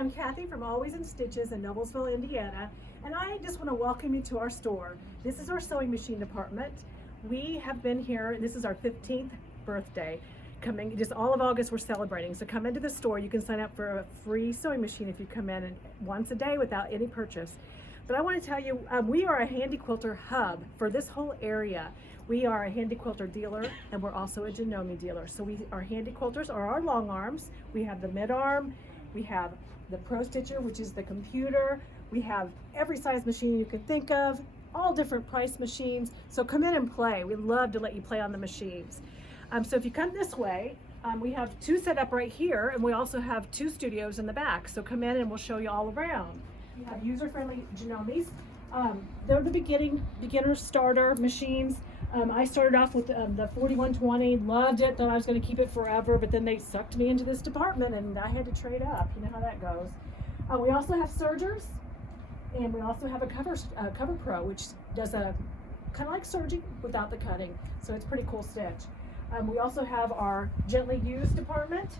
I'm Kathy from Always in Stitches in Noblesville, Indiana, and I just want to welcome you to our store. This is our sewing machine department. We have been here, this is our 15th birthday. Coming, just all of August we're celebrating, so come into the store. You can sign up for a free sewing machine if you come in and once a day without any purchase. But I want to tell you, we are a handy quilter hub for this whole area. We are a handy quilter dealer, and we're also a Janome dealer. So our handy quilters are our long arms. We have the mid arm, we have the Pro Stitcher, which is the computer. We have every size machine you can think of, all different price machines. So come in and play. We love to let you play on the machines. So if you come this way, we have two set up right here, and we also have two studios in the back. So come in and we'll show you all around. We have user-friendly Janomes. They're the beginner starter machines. I started off with the 4120, loved it, thought I was going to keep it forever, but then they sucked me into this department and I had to trade up. You know how that goes. We also have sergers, and we also have a cover pro, which does a kind of like serging without the cutting. So it's pretty cool stitch. We also have our gently used department.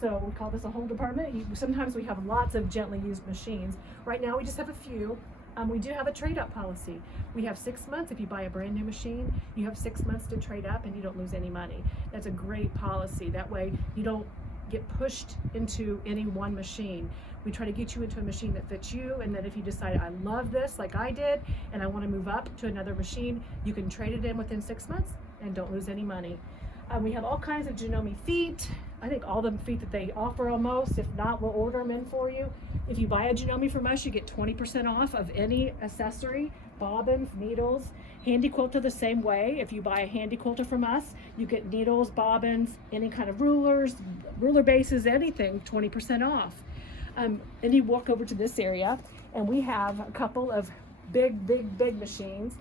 So we call this a whole department. Sometimes we have lots of gently used machines. Right now we just have a few. We do have a trade-up policy. We have 6 months. If you buy a brand new machine, you have 6 months to trade up and you don't lose any money. That's a great policy. That way you don't get pushed into any one machine. We try to get you into a machine that fits you, and that if you decide, I love this like I did and I want to move up to another machine, you can trade it in within 6 months and don't lose any money. We have all kinds of Janome feet. I think all the feet that they offer almost. If not, we'll order them in for you. If you buy a Janome from us, you get 20% off of any accessory, bobbins, needles. Handy quilter the same way. If you buy a handy quilter from us, you get needles, bobbins, any kind of rulers, ruler bases, anything, 20% off. Then you walk over to this area, and we have a couple of big machines.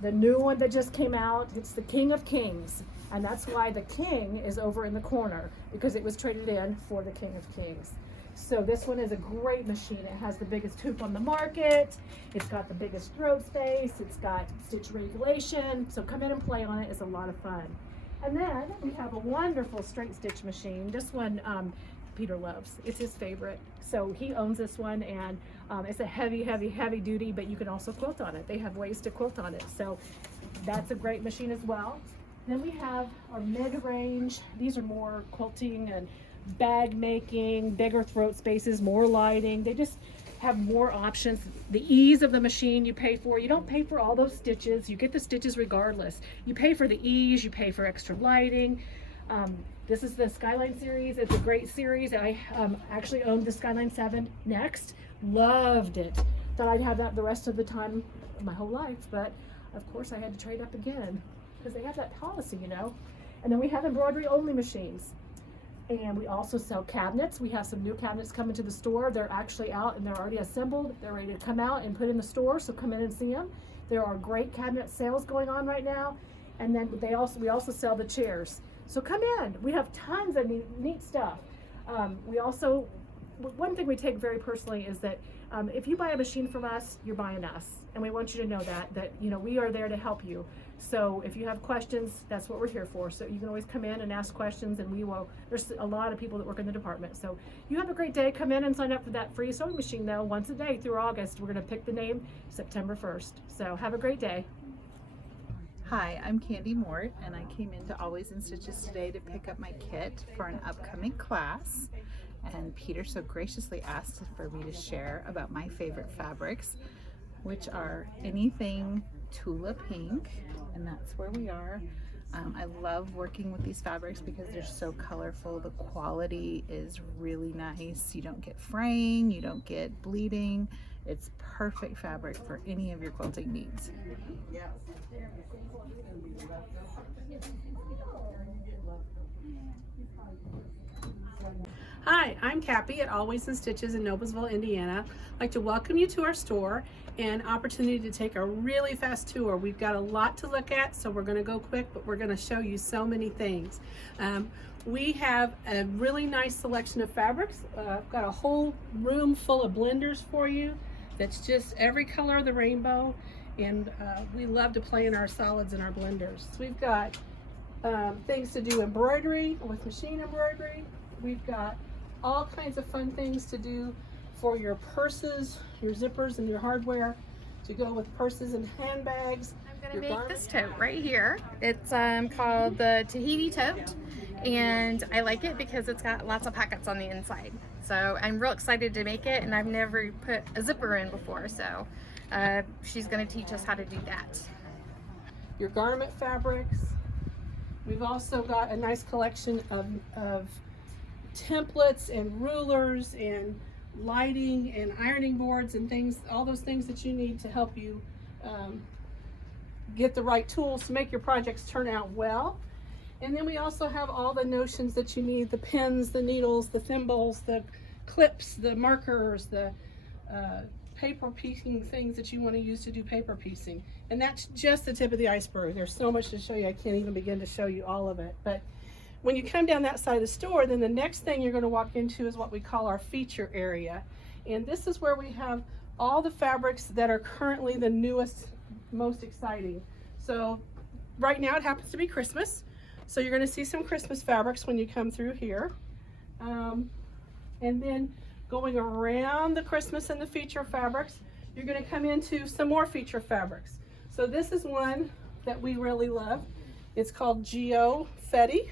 The new one that just came out, it's the King of Kings. And that's why the King is over in the corner, because it was traded in for the King of Kings. So this one is a great machine. It has the biggest hoop on the market. It's got the biggest throat space. It's got stitch regulation. So come in and play on it. It's a lot of fun. And then we have a wonderful straight stitch machine. This one Peter loves. It's his favorite. So he owns this one, and it's a heavy duty, but you can also quilt on it. They have ways to quilt on it. So that's a great machine as well. Then we have our mid-range. These are more quilting and bag making, bigger throat spaces, more lighting. They just have more options. The ease of the machine you pay for. You don't pay for all those stitches. You get the stitches regardless. You pay for the ease, you pay for extra lighting. This is the Skyline series. It's a great series. I actually owned the Skyline 7 next. Loved it. Thought I'd have that the rest of the time of my whole life, but of course I had to trade up again, because they have that policy, you know. And then we have embroidery only machines. And we also sell cabinets. We have some new cabinets coming to the store. They're actually out and they're already assembled. They're ready to come out and put in the store, so come in and see them. There are great cabinet sales going on right now. And then we also sell the chairs. So come in. We have tons of neat stuff. One thing we take very personally is that if you buy a machine from us, you're buying us. And we want you to know that you know, we are there to help you. So if you have questions, that's what we're here for. So you can always come in and ask questions, and there's a lot of people that work in the department. So you have a great day. Come in and sign up for that free sewing machine though, once a day through August. We're gonna pick the name September 1st. So have a great day. Hi, I'm Candy Mort, and I came into Always in Stitches today to pick up my kit for an upcoming class. And Peter so graciously asked for me to share about my favorite fabrics, which are anything Tula Pink, and that's where we are. I love working with these fabrics because they're so colorful. The quality is really nice. You don't get fraying, you don't get bleeding. It's perfect fabric for any of your quilting needs. Hi, I'm Cappy at Always in Stitches in Noblesville, Indiana. I'd like to welcome you to our store and opportunity to take a really fast tour. We've got a lot to look at, so we're going to go quick, but we're going to show you so many things. We have a really nice selection of fabrics. Got a whole room full of blenders for you. That's just every color of the rainbow, and we love to play in our solids and our blenders. So we've got things to do embroidery with machine embroidery. We've got all kinds of fun things to do for your purses, your zippers, and your hardware to go with purses and handbags. I'm gonna make this tote right here. It's called the Tahiti tote, and I like it because it's got lots of pockets on the inside. So I'm real excited to make it, and I've never put a zipper in before, so she's gonna teach us how to do that. Your garment fabrics. We've also got a nice collection of templates and rulers and lighting and ironing boards and things, all those things that you need to help you get the right tools to make your projects turn out well. And then we also have all the notions that you need: the pins, the needles, the thimbles, the clips, the markers, the paper piecing things that you want to use to do paper piecing. And that's just the tip of the iceberg. There's so much to show you. I can't even begin to show you all of it. But when you come down that side of the store, then the next thing you're going to walk into is what we call our feature area. And this is where we have all the fabrics that are currently the newest, most exciting. So right now it happens to be Christmas. So you're going to see some Christmas fabrics when you come through here. And then going around the Christmas and the feature fabrics, you're going to come into some more feature fabrics. So this is one that we really love. It's called Geo Feti.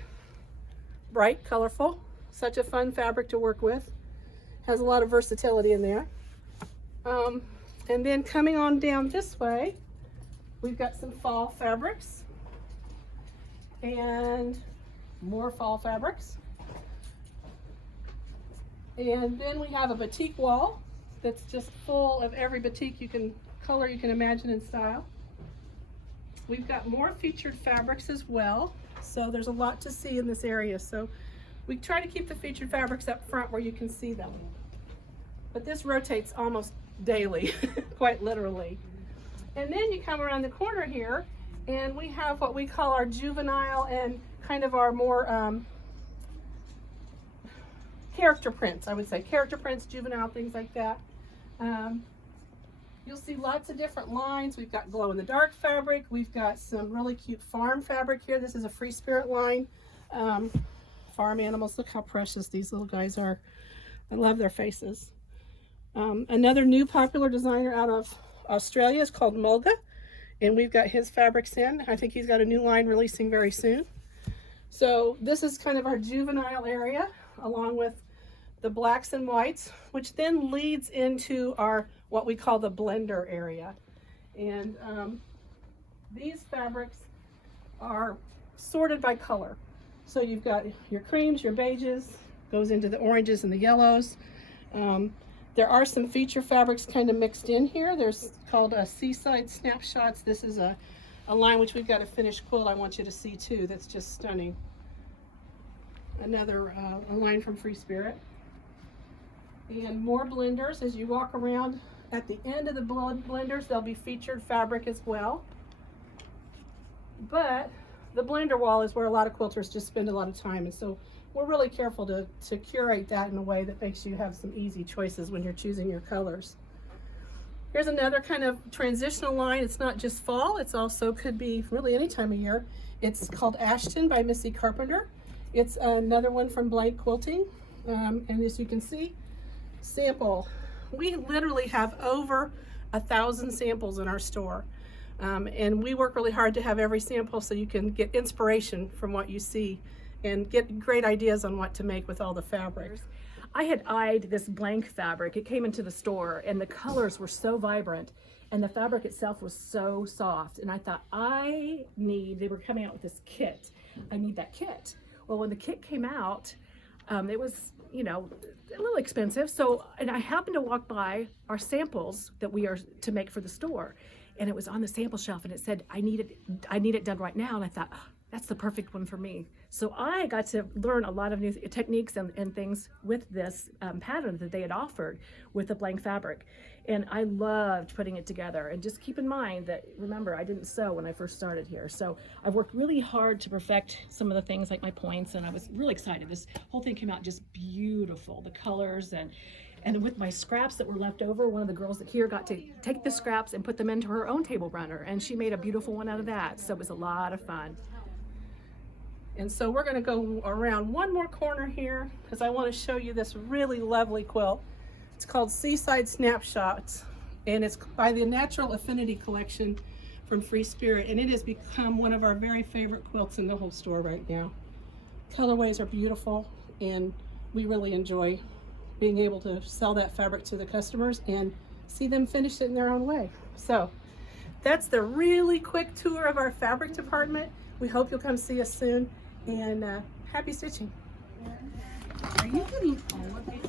Bright, colorful, such a fun fabric to work with. Has a lot of versatility in there. And then coming on down this way, we've got some fall fabrics and more fall fabrics. And then we have a batik wall that's just full of every batik color you can imagine and style. We've got more featured fabrics as well. So there's a lot to see in this area. So we try to keep the featured fabrics up front where you can see them. But this rotates almost daily, quite literally. And then you come around the corner here and we have what we call our juvenile and kind of our more character prints, I would say. Character prints, juvenile, things like that. You'll see lots of different lines. We've got glow-in-the-dark fabric. We've got some really cute farm fabric here. This is a Free Spirit line. Farm animals. Look how precious these little guys are. I love their faces. Another new popular designer out of Australia is called Mulga, and we've got his fabrics in. I think he's got a new line releasing very soon. So this is kind of our juvenile area, along with the blacks and whites, which then leads into our what we call the blender area. And these fabrics are sorted by color. So you've got your creams, your beiges, goes into the oranges and the yellows. There are some feature fabrics kind of mixed in here. There's called Seaside Snapshots. This is a line which we've got a finished quilt I want you to see too. That's just stunning. Another a line from Free Spirit. And more blenders. As you walk around at the end of the blenders, there'll be featured fabric as well. But the blender wall is where a lot of quilters just spend a lot of time, and so we're really careful to curate that in a way that makes you have some easy choices when you're choosing your colors. Here's another kind of transitional line. It's not just fall, it's also could be really any time of year. It's called Ashton by Missy Carpenter. It's another one from Blank Quilting, and as you can see, sample. We literally have over 1,000 samples in our store, and we work really hard to have every sample so you can get inspiration from what you see and get great ideas on what to make with all the fabrics. I had eyed this blank fabric. It came into the store and the colors were so vibrant and the fabric itself was so soft, and I thought they were coming out with this kit. I need that kit. Well, when the kit came out, it was, you know, a little expensive. So, and I happened to walk by our samples that we are to make for the store, and it was on the sample shelf, and it said, I need it done right now. And I thought, oh, that's the perfect one for me. So I got to learn a lot of new techniques and things with this pattern that they had offered with the blank fabric. And I loved putting it together. And just keep in mind that, remember, I didn't sew when I first started here. So I've worked really hard to perfect some of the things like my points, and I was really excited. This whole thing came out just beautiful, the colors, and with my scraps that were left over, one of the girls here got to take the scraps and put them into her own table runner, and she made a beautiful one out of that. So it was a lot of fun. And so we're going to go around one more corner here because I want to show you this really lovely quilt. It's called Seaside Snapshots, and it's by the Natural Affinity Collection from Free Spirit, and it has become one of our very favorite quilts in the whole store right now. Colorways are beautiful, and we really enjoy being able to sell that fabric to the customers and see them finish it in their own way. So that's the really quick tour of our fabric department. We hope you'll come see us soon, and happy stitching. Are you getting all of these?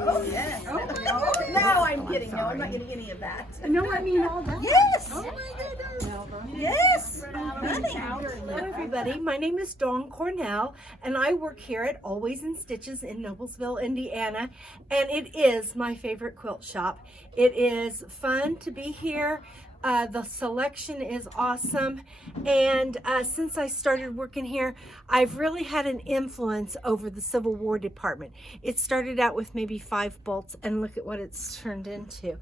Oh, yes. Oh, No, I'm kidding. No, I'm not getting any of that. No, I mean all that. Yes. Oh my goodness. Yes. Hello, everybody. My name is Dawn Cornell, and I work here at Always in Stitches in Noblesville, Indiana. And it is my favorite quilt shop. It is fun to be here. The selection is awesome, and since I started working here, I've really had an influence over the Civil War department. It started out with maybe 5 bolts, and look at what it's turned into.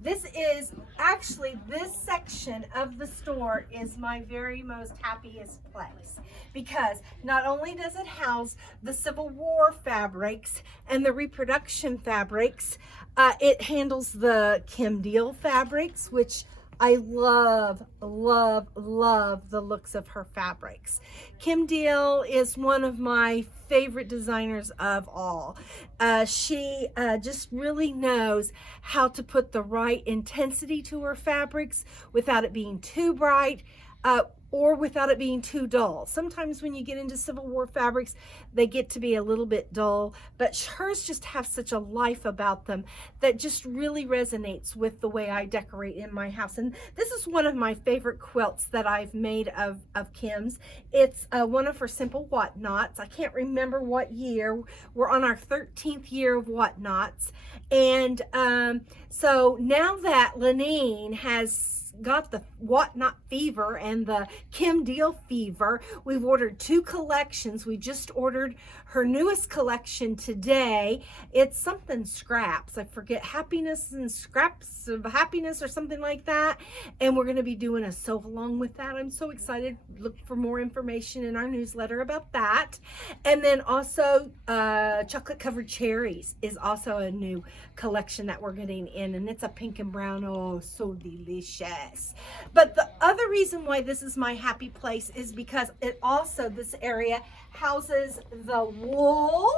This is actually, this section of the store is my very most happiest place, because not only does it house the Civil War fabrics and the reproduction fabrics, it handles the Kim Deal fabrics, which I love, love, love the looks of her fabrics. Kim Deal is one of my favorite designers of all. She just really knows how to put the right intensity to her fabrics without it being too bright, or without it being too dull. Sometimes when you get into Civil War fabrics, they get to be a little bit dull, but hers just have such a life about them that just really resonates with the way I decorate in my house. And this is one of my favorite quilts that I've made of Kim's. It's one of her simple whatnots. I can't remember what year. We're on our 13th year of whatnots. And so now that Lenine has got the whatnot fever and the Kim Deal fever, we've ordered 2 collections. We just ordered her newest collection today. It's something scraps, I forget, happiness and scraps of happiness or something like that, and we're going to be doing a sew along with that. I'm so excited. Look for more information in our newsletter about that. And then also chocolate covered cherries is also a new collection that we're getting in, and it's a pink and brown. Oh, so delicious. But the other reason why this is my happy place is because it also, this area houses the wool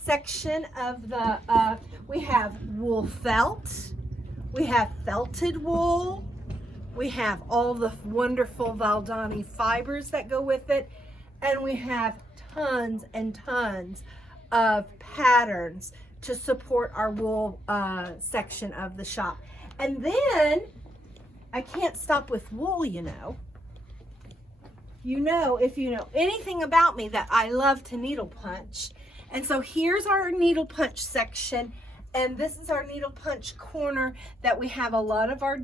section of the, we have wool felt, we have felted wool, we have all the wonderful Valdani fibers that go with it, and we have tons and tons of patterns to support our wool section of the shop. And then I can't stop with wool, you know. If you know anything about me, that I love to needle punch. And so here's our needle punch section, and this is our needle punch corner that we have a lot of our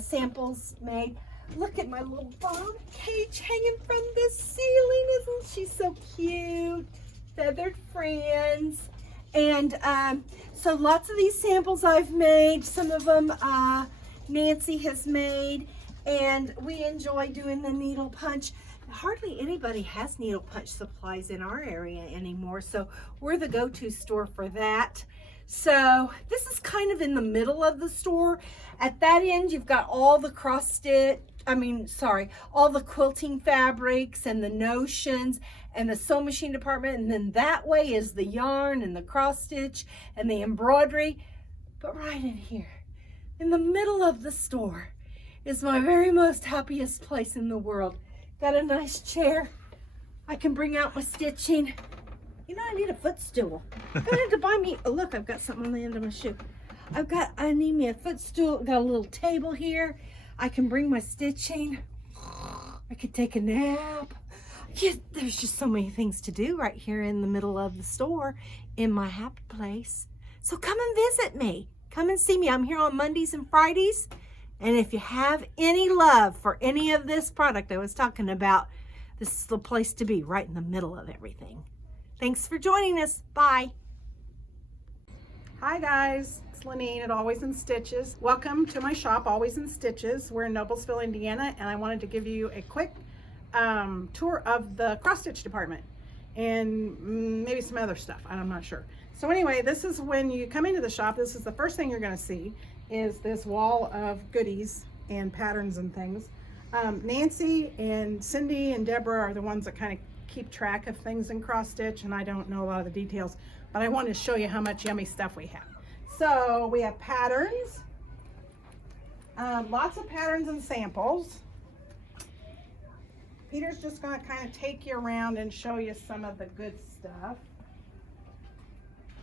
samples made. Look at my little bomb cage hanging from the ceiling. Isn't she so cute? Feathered friends. And so lots of these samples I've made. Some of them Nancy has made, and we enjoy doing the needle punch. Hardly anybody has needle punch supplies in our area anymore, so we're the go-to store for that. So this is kind of in the middle of the store. At that end, you've got all the all the quilting fabrics and the notions and the sewing machine department, and then that way is the yarn and the cross stitch and the embroidery. But right in here, in the middle of the store, is my very most happiest place in the world. Got a nice chair. I can bring out my stitching. You know, I need a footstool. I'm gonna have to buy me, oh look, I've got something on the end of my shoe. I need me a footstool. Got a little table here. I can bring my stitching. I could take a nap. Yeah, there's just so many things to do right here in the middle of the store in my happy place. So come and visit me. Come and see me. I'm here on Mondays and Fridays. And if you have any love for any of this product I was talking about, this is the place to be, right in the middle of everything. Thanks for joining us. Bye. Hi guys, it's Lenine at Always in Stitches. Welcome to my shop, Always in Stitches. We're in Noblesville, Indiana, and I wanted to give you a quick tour of the cross stitch department and maybe some other stuff. I'm not sure. So anyway, this is when you come into the shop, this is the first thing you're going to see is this wall of goodies and patterns and things. Nancy and Cindy and Deborah are the ones that kind of keep track of things in cross stitch, and I don't know a lot of the details, but I want to show you how much yummy stuff we have. So we have patterns, lots of patterns and samples. Peter's just going to kind of take you around and show you some of the good stuff.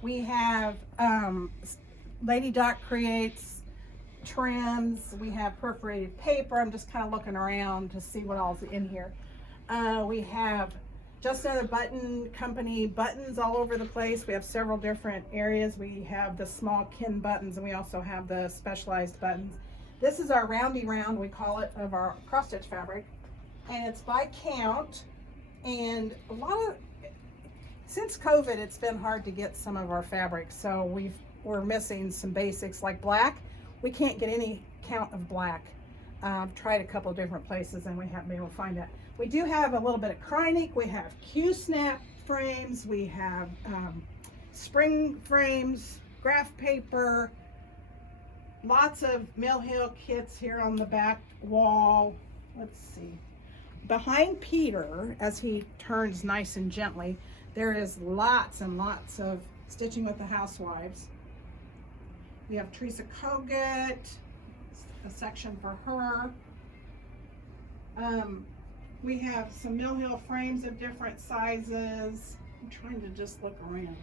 We have Lady Doc creates trims. We have perforated paper. I'm just kind of looking around to see what all's in here. We have Just Another Button Company buttons all over the place. We have several different areas. We have the small kin buttons, and we also have the specialized buttons. This is our roundy round, we call it, of our cross stitch fabric. And it's by count, and since COVID, it's been hard to get some of our fabrics, so we're missing some basics like black. We can't get any count of black. Tried a couple different places and we haven't been able to find that. We do have a little bit of Krynic, we have Q-snap frames, we have spring frames, graph paper, lots of Mill Hill kits here on the back wall. Let's see. Behind Peter, as he turns nice and gently, there is lots and lots of Stitching with the Housewives. We have Teresa Kogut, a section for her. We have some Mill Hill frames of different sizes. I'm trying to just look around.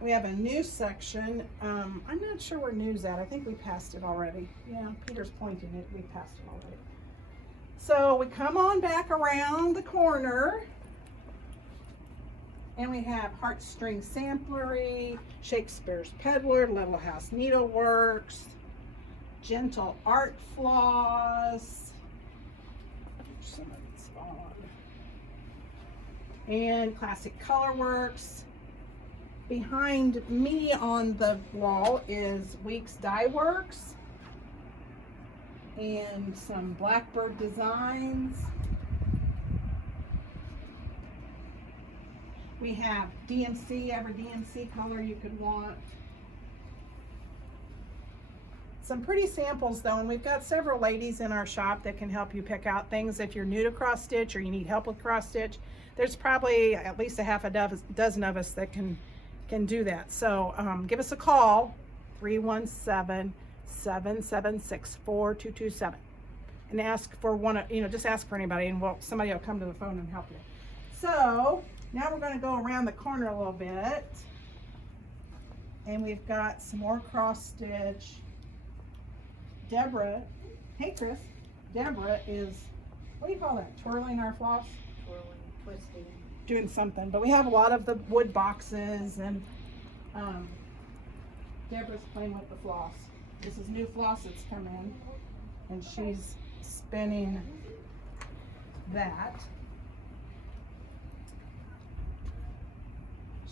We have a new section. I'm not sure where new's at. I think we passed it already. Yeah, Peter's pointing it. We passed it already. So we come on back around the corner and we have Heartstring Samplery, Shakespeare's Peddler, Little House Needleworks, Gentle Art Floss, some of it's on, and Classic Colorworks. Behind me on the wall is Weeks Dye Works and some Blackbird designs. We have DMC, every DMC color you could want. Some pretty samples though, and we've got several ladies in our shop that can help you pick out things. If you're new to cross stitch or you need help with cross stitch, there's probably at least a half a dozen of us that can do that. So give us a call, 317-776-4227, and ask for just ask for anybody, and somebody will come to the phone and help you. So now we're going to go around the corner a little bit, and we've got some more cross stitch. Deborah, hey Chris, Deborah is, what do you call that, twirling our floss? Twirling, twisting. Doing something, but we have a lot of the wood boxes, and Deborah's playing with the floss. This is new floss that's come in, and she's spinning that.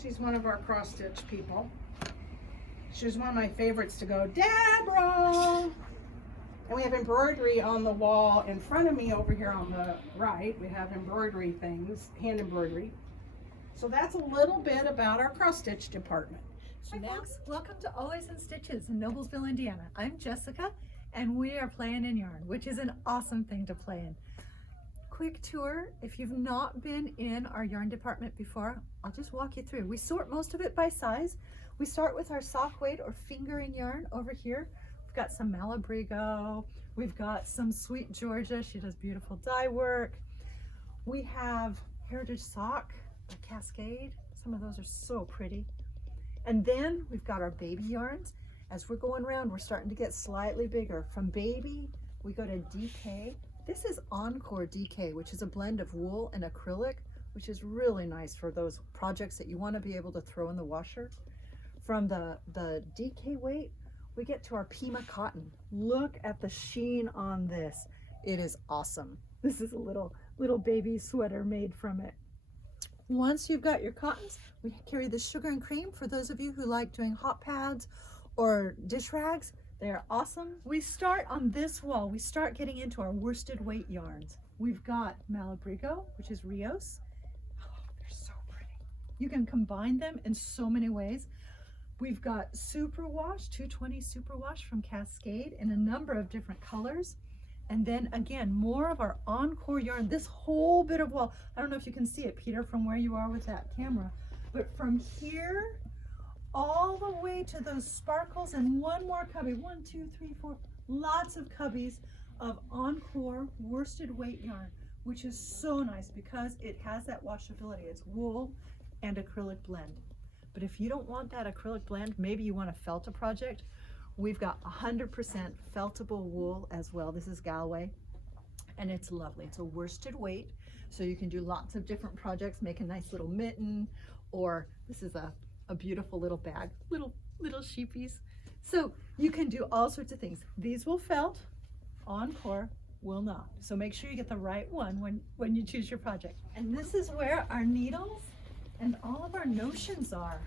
She's one of our cross stitch people. She's one of my favorites to go, Deborah! And we have embroidery on the wall in front of me over here on the right. We have embroidery things, hand embroidery. So that's a little bit about our cross stitch department. So Hi folks, welcome to Always in Stitches in Noblesville, Indiana. I'm Jessica and we are playing in yarn, which is an awesome thing to play in. Quick tour, if you've not been in our yarn department before, I'll just walk you through. We sort most of it by size. We start with our sock weight or fingering yarn over here. We've got some Malabrigo, we've got some Sweet Georgia, she does beautiful dye work. We have Heritage Sock by Cascade, some of those are so pretty. And then we've got our baby yarns. As we're going around, we're starting to get slightly bigger. From baby, we go to DK. This is Encore DK, which is a blend of wool and acrylic, which is really nice for those projects that you want to be able to throw in the washer. From the DK weight, we get to our Pima cotton. Look at the sheen on this. It is awesome. This is a little baby sweater made from it. Once you've got your cottons, we carry the sugar and cream for those of you who like doing hot pads or dish rags. They are awesome. We start on this wall. We start getting into our worsted weight yarns. We've got Malabrigo, which is Rios. Oh, they're so pretty. You can combine them in so many ways. We've got Superwash, 220 Superwash from Cascade in a number of different colors. And then again, more of our Encore yarn. This whole bit of wall, I don't know if you can see it, Peter, from where you are with that camera, but from here all the way to those sparkles and one more cubby, 1, 2, 3, 4, lots of cubbies of Encore worsted weight yarn, which is so nice because it has that washability. It's wool and acrylic blend. But if you don't want that acrylic blend, maybe you want a felta project, we've got 100% feltable wool as well. This is Galway, and it's lovely. It's a worsted weight, so you can do lots of different projects, make a nice little mitten, or this is a beautiful little bag, little sheepies. So you can do all sorts of things. These will felt, Encore will not. So make sure you get the right one when you choose your project. And this is where our needles and all of our notions are.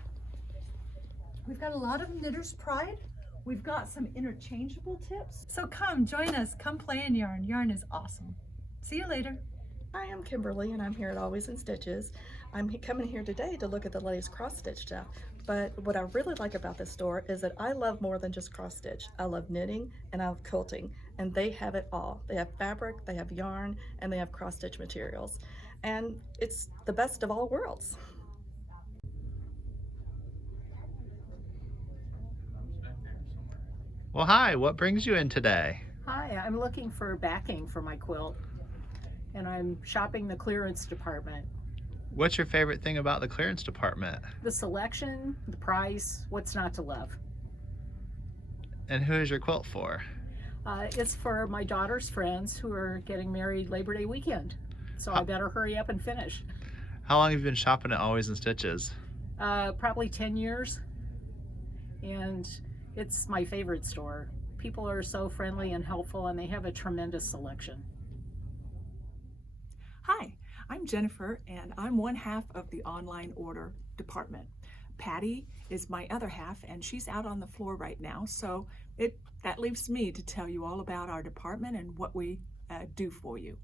We've got a lot of Knitter's Pride. We've got some interchangeable tips. So come join us, come play in yarn. Yarn is awesome. See you later. Hi, I'm Kimberly and I'm here at Always in Stitches. I'm coming here today to look at the latest cross stitch stuff. But what I really like about this store is that I love more than just cross stitch. I love knitting and I love quilting, and they have it all. They have fabric, they have yarn, and they have cross stitch materials. And it's the best of all worlds. Well, hi, what brings you in today? Hi, I'm looking for backing for my quilt, and I'm shopping the clearance department. What's your favorite thing about the clearance department? The selection, the price, what's not to love. And who is your quilt for? It's for my daughter's friends who are getting married Labor Day weekend, so I better hurry up and finish. How long have you been shopping at Always in Stitches? Probably 10 years, and it's my favorite store. People are so friendly and helpful, and they have a tremendous selection. Hi, I'm Jennifer, and I'm one half of the online order department. Patty is my other half, and she's out on the floor right now, so that leaves me to tell you all about our department and what we do for you.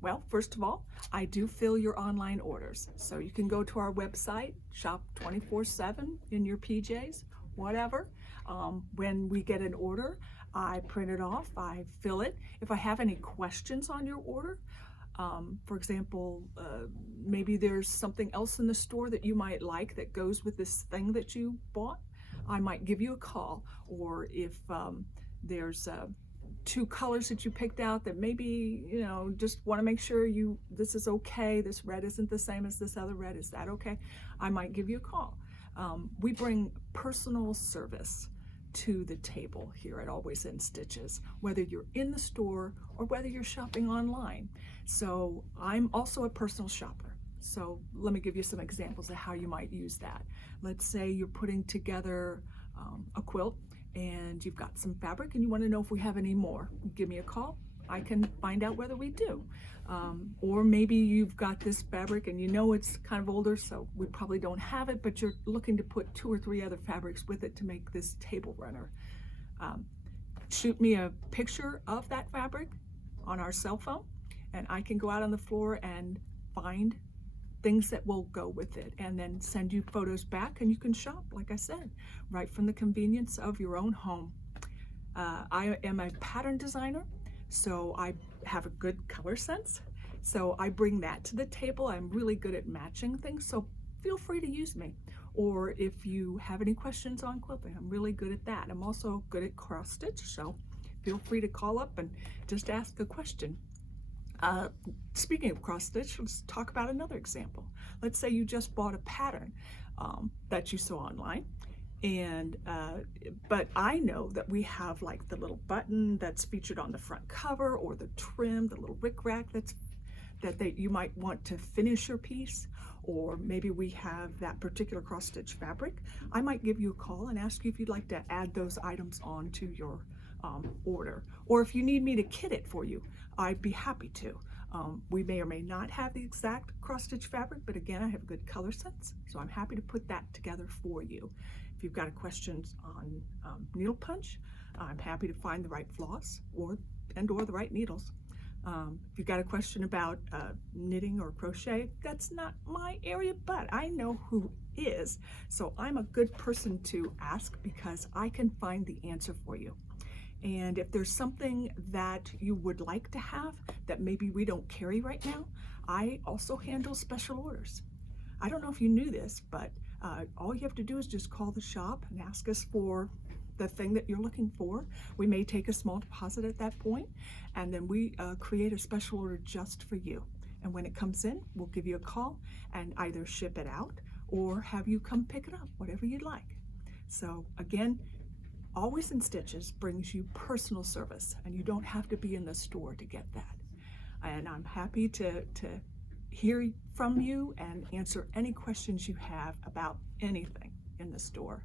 Well, first of all, I do fill your online orders, so you can go to our website, shop 24/7 in your PJs, whatever. When we get an order, I print it off, I fill it. If I have any questions on your order, for example, maybe there's something else in the store that you might like that goes with this thing that you bought, I might give you a call. Or if there's 2 colors that you picked out that maybe, you know, just want to make sure this is okay, this red isn't the same as this other red, is that okay? I might give you a call. We bring personal service to the table here at Always in Stitches, whether you're in the store or whether you're shopping online. So I'm also a personal shopper. So let me give you some examples of how you might use that. Let's say you're putting together a quilt and you've got some fabric and you want to know if we have any more. Give me a call. I can find out whether we do. Or maybe you've got this fabric and you know it's kind of older, so we probably don't have it, but you're looking to put 2 or 3 other fabrics with it to make this table runner. Shoot me a picture of that fabric on our cell phone, and I can go out on the floor and find things that will go with it, and then send you photos back, and you can shop, like I said, right from the convenience of your own home. I am a pattern designer, so I have a good color sense. So I bring that to the table. I'm really good at matching things, so feel free to use me. Or if you have any questions on quilting, I'm really good at that. I'm also good at cross stitch, so feel free to call up and just ask a question. Speaking of cross stitch, let's talk about another example. Let's say you just bought a pattern that you saw online, and but I know that we have like the little button that's featured on the front cover, or the trim, the little rickrack that you might want to finish your piece, or maybe we have that particular cross stitch fabric. I might give you a call and ask you if you'd like to add those items onto your order, or if you need me to kit it for you, I'd be happy to. We may or may not have the exact cross stitch fabric, but again, I have a good color sense, so I'm happy to put that together for you. If you've got questions on needle punch, I'm happy to find the right floss or the right needles. If you've got a question about knitting or crochet, that's not my area, but I know who is. So I'm a good person to ask because I can find the answer for you. And if there's something that you would like to have that maybe we don't carry right now, I also handle special orders. I don't know if you knew this, but all you have to do is just call the shop and ask us for the thing that you're looking for. We may take a small deposit at that point, and then we create a special order just for you. And when it comes in, we'll give you a call and either ship it out or have you come pick it up, whatever you'd like. So again, Always in Stitches brings you personal service, and you don't have to be in the store to get that. And I'm happy to hear from you and answer any questions you have about anything in the store.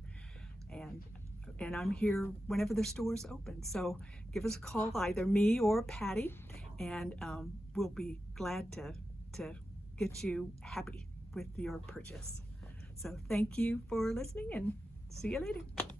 And I'm here whenever the store is open. So give us a call, either me or Patty, and we'll be glad to get you happy with your purchase. So thank you for listening, and see you later.